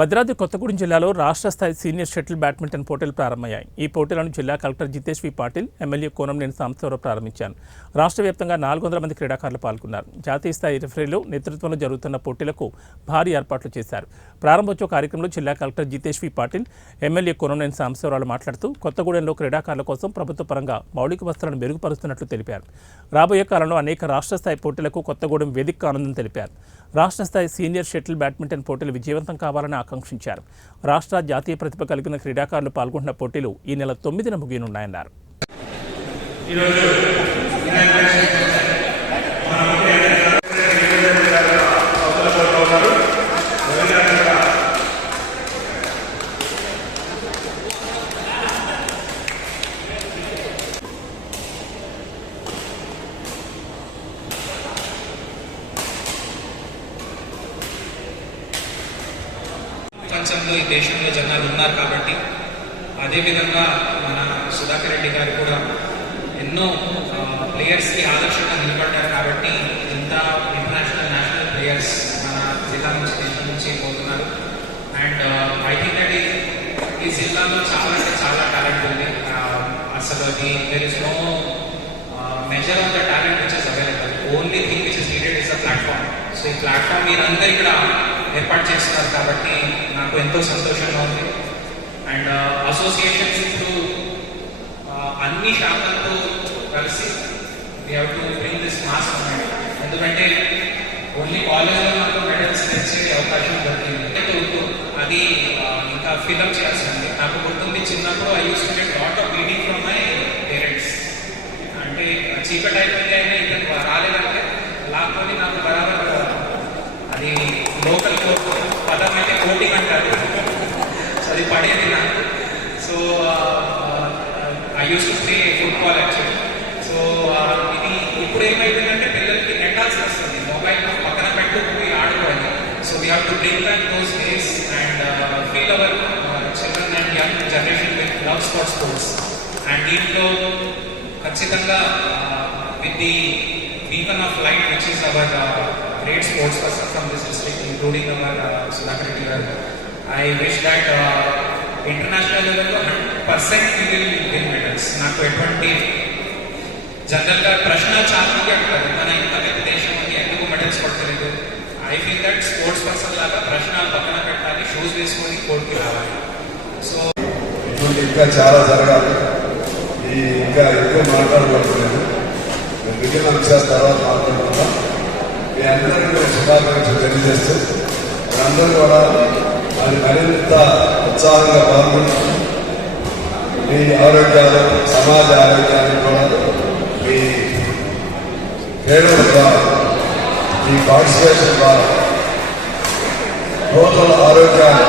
భద్రాద్రి కొత్తగూడెం జిల్లాలో రాష్ట్ర స్థాయి సీనియర్ షటిల్ బ్యాడ్మింటన్ పోటీలు ప్రారంభమయ్యాయి. ఈ పోటీలను జిల్లా కలెక్టర్ జితేష్ వి పాటిల్, ఎమ్మెల్యే కోనంనేని సాంబశివరావు ప్రారంభించారు. రాష్ట్ర వ్యాప్తంగా 400 మంది క్రీడాకారులు పాల్గొన్నారు. జాతీయ స్థాయి రిఫరీలు నేతృత్వంలో జరుగుతున్న పోటీలకు భారీ ఏర్పాట్లు చేశారు. ప్రారంభోత్సవ కార్యక్రమంలో జిల్లా కలెక్టర్ జితేష్ వి పాటిల్, ఎమ్మెల్యే కోనంనేని సాంబశివరావు మాట్లాడుతూ కొత్తగూడెంలో క్రీడాకారుల కోసం ప్రభుత్వ పరంగా మౌలిక వసతులను మెరుగుపరుస్తున్నట్లు తెలిపారు. రాబోయే కాలంలో అనేక రాష్ట్ర స్థాయి పోటీలకు కొత్తగూడెం వేదిక కానుందని తెలిపారు. రాష్ట్ర స్థాయి సీనియర్ షటిల్ బ్యాడ్మింటన్ పోటీలు విజయవంతం కావాలని ఆకాంక్షించారు. రాష్ట్ర జాతీయ ప్రతిభ కలిగిన క్రీడాకారులు పాల్గొంటున్న పోటీలు ఈ నెల 9న ముగియనున్నాయన్నారు. ప్రపంచంలో ఈ దేశంలో జనాలు ఉన్నారు కాబట్టి అదేవిధంగా మన సుధాకర్ రెడ్డి గారు కూడా ఎన్నో ప్లేయర్స్కి ఆదర్శంగా నిలబడ్డారు కాబట్టి ఇంత ఇంటర్నేషనల్ నేషనల్ ప్లేయర్స్ మన జిల్లా నుంచి దేశం నుంచి పోతున్నారు. అండ్ ఐ థింక్ దట్ ఈ జిల్లాలో చాలా అంటే చాలా టాలెంట్ ఉంది. అసలు అది there is no measure on the talent which is available. Only thing which is needed is the platform. So ఈ ప్లాట్ఫామ్ మీరందరూ ఇక్కడ ఏర్పాటు చేస్తున్నారు కాబట్టి నాకు ఎంతో సంతోషంగా ఉంది. అండ్ అసోసియేషన్స్ ఇప్పుడు అన్ని శాఖలతో కలిసి we have to bring this mass moment. ఎందుకంటే ఓన్లీ కాలేజ్లో నాకు మెడల్స్ తెచ్చే అవకాశం దొరికింది. అది ఇంకా ఫిల్అప్ చేయాల్సి ఉంది. నాకు గుర్తుంది, చిన్నప్పుడు I use to get lot of reading from my parents. అంటే చీకటి అయిపోయింది అయినా ఇంకా రాలేదంటే లాక్కొని నాకు బరాబర్ అది లోకల్ పదం అయితే కోటింగ్ అంటారు. సో అది పడేది నాకు. So I use to play football actually. So ఇది ఇప్పుడు ఏమైందంటే పిల్లలకి నెట్టాల్సి వస్తుంది, మొబైల్ పక్కన పెట్టుకుని ఆడుకోవాలి. So we have to bring back those days and feel our children and young generation with loves for sports. And దీంట్లో ఖచ్చితంగా with the beacon of light which is our great sports person from this district, including our Sudhakar Reddy garu. I wish that international level lo 100% we will win medals. నాకు ఎటువంటి general గా ప్రశ్నలు చాలా మంది అడుగుతారు, మన ఇంత పెద్ద దేశం ఉంది ఎందుకు మెడల్స్ కొట్టలేదు. I feel that sports person లాగా ప్రశ్నలు పక్కన పెట్టాలి, షూస్ వేసుకొని కోర్టుకి రావాలి. సో ఇంకా చాలా జరగాలి, ఇంకా ఎక్కువ మాట్లాడబడుతున్నాను. మిగిలిన అంశాల తర్వాత మాట్లాడుకుంటాం. మీ అందరికీ శుభాకాంక్షలు తెలియజేస్తూ మీరందరూ కూడా అది మరింత ఉత్సాహంగా పాల్గొంటాం. మీ ఆరోగ్యాలు, సమాజ ఆరోగ్యాన్ని కూడా మీ క్రీడల ద్వారా, మీ పార్టిసిపేషన్ ద్వారా టోటల్ ఆరోగ్యాన్ని